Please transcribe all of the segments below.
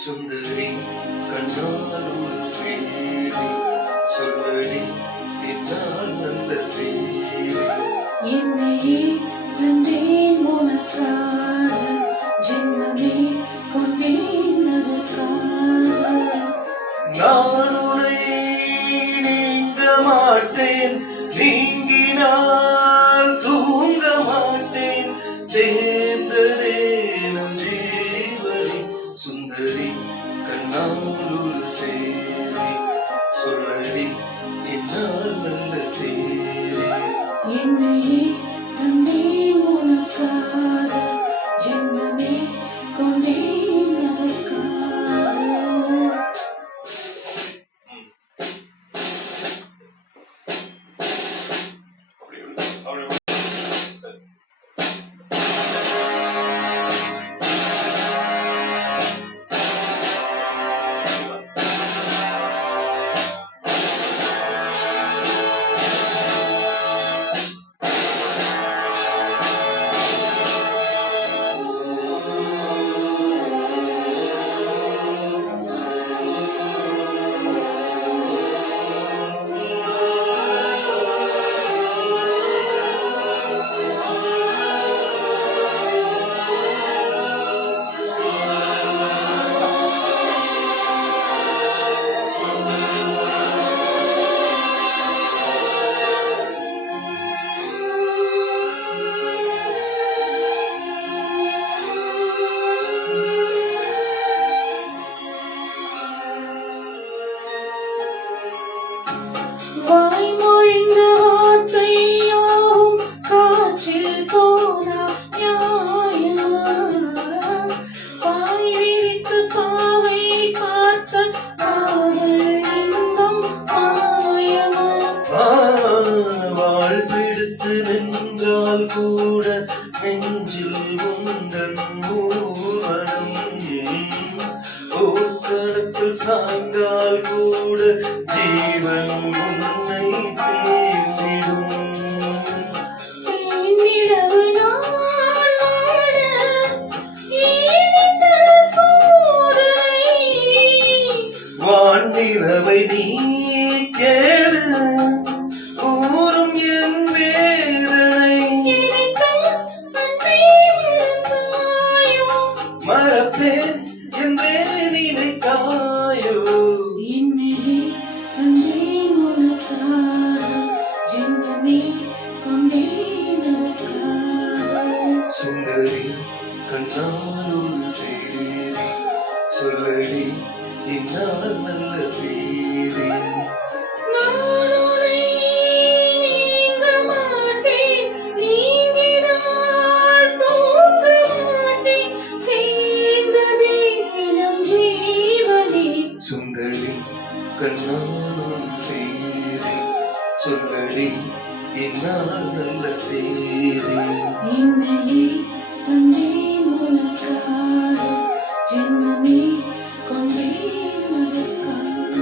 சுந்தரி கண்ணாலூர் சேரி சொல்லடி என்னால் நல்ல தேரி என்னையே தந்தேன் உனக்காக ஜென்மமே கொண்டேன் அதற்காக நான் உன்னை நீங்க மாட்டேன் நீங்கினால் தூங்க மாட்டேன் சேர்ந்ததே நம் ஜீவனி சுந்தரி கண்ணாலூர் சேரி சொல்லடி என்னால் நல்ல தேரி என்னையே தந்தேன் உனக்காக ஜென்மமே கொண்டேன் அதற்காக வாய்மொழிந்த வார்த்தையாவும் காற்றில் போனா நியாயமா வாய் விரித்து பாவை பார்த்த காதல் இன்பம் மாயமா வாழ்வெடுத்து நின்றால் கூட நெஞ்சில் உந்தன் ஊர்வலம் ஓட்டத்தில் சாய்ந்தால் கூட ஜீவன் உன்னை சேர்ந்திடும் தேனிரவு நான் வாட ஏன் இந்த சோதனை வானிரவை நீ கேளு ஊரும் என் வேதனை மறப்பேன் என்றே நினைத்தாயோ என்னையே தந்தேன் உனக்காக ஜென்மமே கொண்டேன் அதற்காக சுந்தரி கண்ணாலூர் சேரி சொல்லடி என்னால் நல்ல தேரி நான் உன்னை நீங்க மாட்டேன் நீங்கினால் தூங்க மாட்டேன் சேர்ந்ததே நம் ஜீவனே சுந்தரி கண்ணாலூர் சேரி சொல்லடி என்னால் நல்ல தேரி என்னையே தந்தேன் உனக்காக ஜென்மமே கொண்டேன் அதற்காக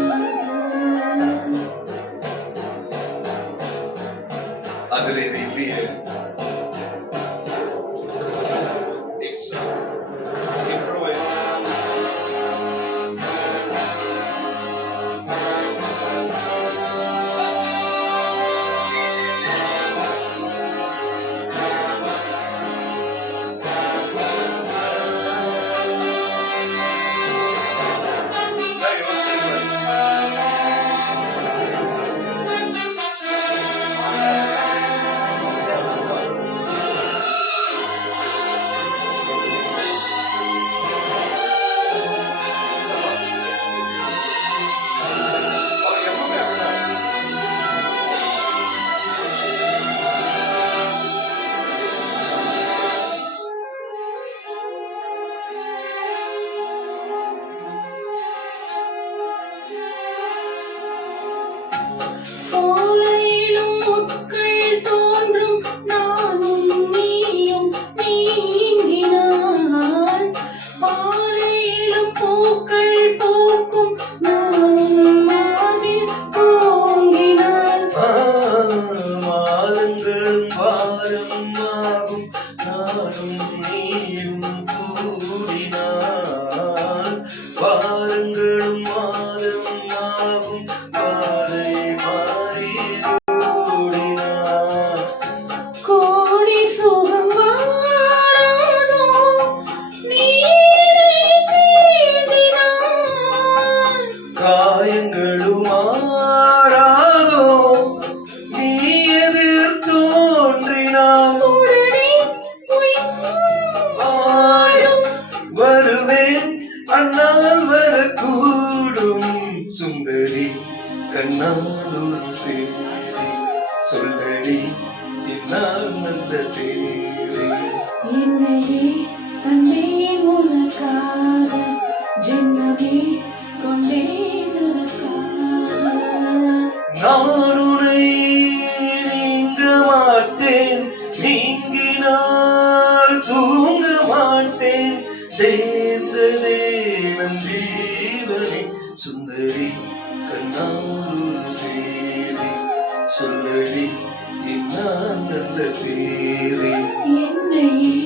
அதில் இது இல்லையே எக்ஸ்ட்ரா இம்ப்ரோவைஸ் வாரங்களும் மாதம் ஆகும் பாதை மாறி ஓடினார். கோடி சுகம் வாராதோ நீரை தேடினான். காயங்களும் மாறாதோ நீ எதிர் தோன்றினான். உடனே ஆடும் வருவேன் அண்ணால் வரக்கூடும். சுந்தரி கண்ணால் ஒரு சேரி சொல்லடி என்னால் நல்ல தேவை. என்னையே தந்தேன் உனக்காக, ஜென்மமே கொண்டேன் உனக்காக. நான் உன்னை நீங்க மாட்டேன், நீங்கினால் தூங்க மாட்டேன். சேர்ந்ததே நம் ஜீவனே. சுந்தரி கண்ணால் ஒரு சேரி சொல்லடி என்னால் நல்ல தேவை. என்னையே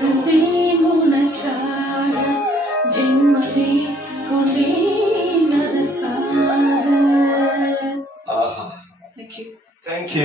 தந்தேன் உனக்காக, ஜென்மமே கொண்டேன் அதற்காக. ஆஹா, Thank you. தேங்க்யூ.